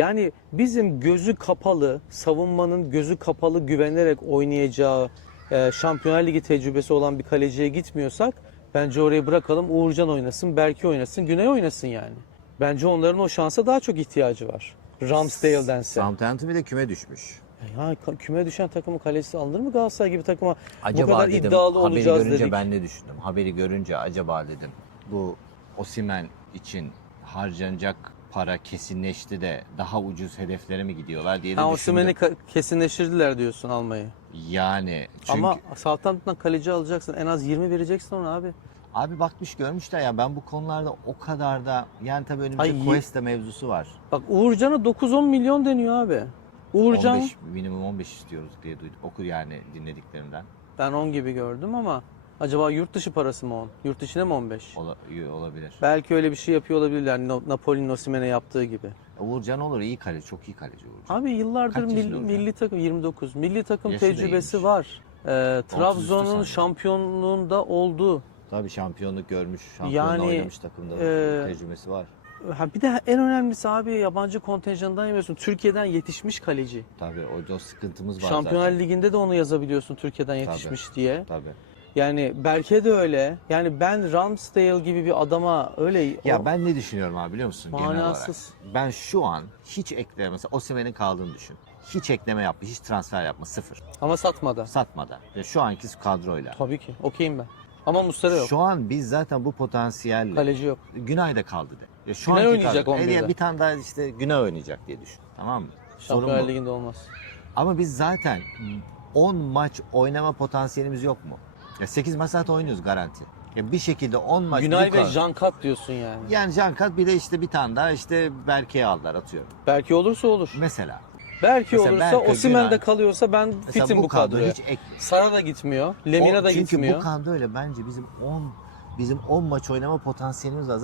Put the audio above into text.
Yani bizim gözü kapalı, savunmanın gözü kapalı güvenerek oynayacağı e, Şampiyonlar Ligi tecrübesi olan bir kaleciye gitmiyorsak bence orayı bırakalım. Uğurcan oynasın, Berke oynasın, Güney oynasın yani. Bence onların o şansa daha çok ihtiyacı var. Ramsdale'dense. Southampton bir de küme düşmüş. Ya ka- küme düşen takımın kalecisi alınır mı Galatasaray gibi takıma? Acaba Bu kadar dedim, iddialı haberi olacağız görünce dedik. ben ne düşündüm? Haberi görünce acaba dedim bu Osimen için harcanacak para kesinleşti de daha ucuz hedeflere mi gidiyorlar diye de Ha, düşündüm. Osimhen'i ka- kesinleştirdiler diyorsun almayı. Yani çünkü Ama Southampton'dan kaleci alacaksın. En az 20 vereceksin ona abi. abi bakmış görmüşler ya ben bu konularda o kadar da yani tabii önümüzde Ay, Cuesta mevzusu var. Bak Uğurcan'a 9-10 milyon deniyor abi. Uğurcan 15 minimum 15 istiyoruz diye duydum. Oku yani dinlediklerimden. ben 10 gibi gördüm ama acaba yurt dışı parası mı 10? Yurt dışına mı 15? Ola- olabilir. Belki öyle bir şey yapıyor olabilirler. No- Napoli'nin Osimhen'e yaptığı gibi. Uğurcan olur iyi kaleci çok iyi kaleci Uğurcan. Abi yıllardır Kaç milli, milli takım 29. Milli takım Yaşı tecrübesi var. Ee, Trabzon'un şampiyonluğunda oldu. Tabii şampiyonluk görmüş, şampiyonla Yani, oynamış takımda e, tecrübesi var. Ha bir de en önemlisi abi yabancı kontenjandan yemiyorsun. Türkiye'den yetişmiş kaleci. Tabii o, o sıkıntımız var Şampiyonlar zaten. Ligi'nde de onu yazabiliyorsun Türkiye'den yetişmiş diye. Tabii. Yani Berke de öyle. Yani ben Ramsdale gibi bir adama öyle Ya o- ben ne düşünüyorum abi biliyor musun genel olarak? Manasız. Ben şu an hiç ekleme mesela Osimhen'in kaldığını düşün. Hiç ekleme yapma, hiç transfer yapma, sıfır. ama satmadı. Satmadan. Ya şu anki kadroyla. Tabii ki. Okeyim ben. Ama Muslera yok. Şu an biz zaten bu potansiyelle Kaleci yok. Günay'da kaldı de. Ya şu Günay oynayacak kadro- 11'de. E, bir tane daha işte Günay oynayacak diye düşün. Tamam mı? Şampiyonlar. Ligi'nde olmaz. Ama biz zaten 10 maç oynama potansiyelimiz yok mu? Ya 8 maç zaten oynuyoruz garanti. Ya bir şekilde 10 maç Günay ve Jankat diyorsun yani. Yani Cankat bir de işte bir tane daha işte Berke'ye aldılar atıyorum. Belki olursa olur. Mesela. Belki Mesela olursa Berke, Osimhen de Günay. kalıyorsa ben Mesela fitim bu, bu kadro kadroya. hiç ek... Sara da gitmiyor. Lemina O- da çünkü gitmiyor. bu kadro öyle bence bizim 10 bizim 10 maç oynama potansiyelimiz var.